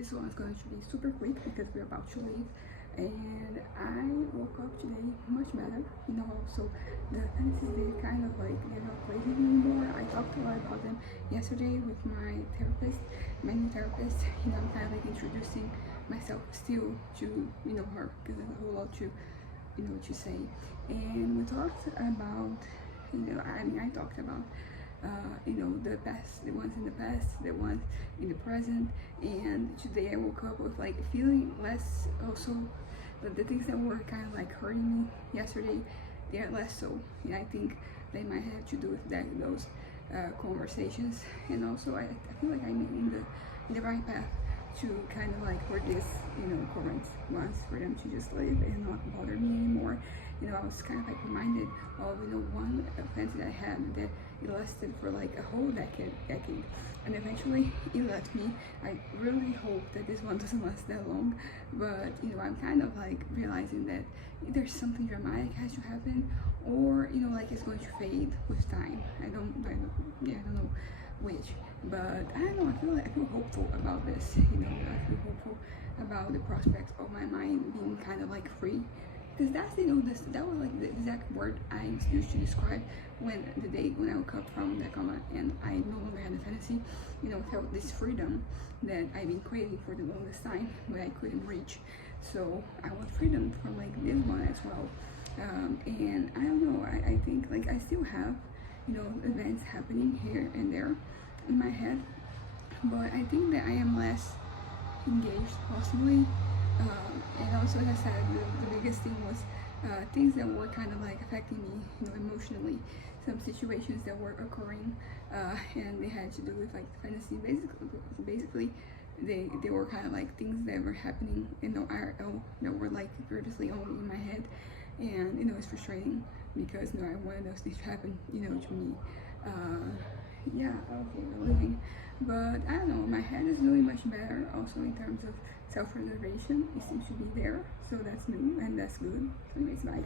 This one is going to be super quick because we're about to leave. And I woke up today much better. Also the fantasies, they kind of like, they're not crazy anymore. I talked a lot about them yesterday with my therapist, my new therapist. I'm kind of like introducing myself still to, her, because there's a whole lot to say. And we talked about, I talked about the past, the ones in the past, the ones in the present. And today I woke up with like feeling less, also the things that were kind of like hurting me yesterday, they are less so. And I think they might have to do with those conversations. And also I feel like I'm in the right path to kind of like for this current ones, for them to just live and not bother me anymore. I was kind of like reminded of one offense that I had that it lasted for like a whole decade, and eventually it left me. I really hope that this one doesn't last that long, but I'm kind of like realizing that either something dramatic has to happen, or like it's going to fade with time. I don't know which, but I don't know. I feel hopeful about this. I feel hopeful about the prospects of my mind being kind of like free. Because that's that was like the exact word I used to describe when the day when I woke up from that coma and I no longer had a fantasy. Felt this freedom that I've been craving for the longest time, but I couldn't reach. So I want freedom from like this one as well. And I don't know. I think like I still have events happening here and there in my head, but I think that I am less engaged possibly. And also, as I said, the biggest thing was things that were kind of like affecting me, emotionally. Some situations that were occurring, and they had to do with like fantasy. Basically, they were kind of like things that were happening in the IRL that were like previously only in my head, and it's frustrating because I wanted those things to happen, to me. Yeah, for a living. But I don't know, my head is doing much better also in terms of self-preservation. It seems to be there, so that's new and that's good. So anyways, bye.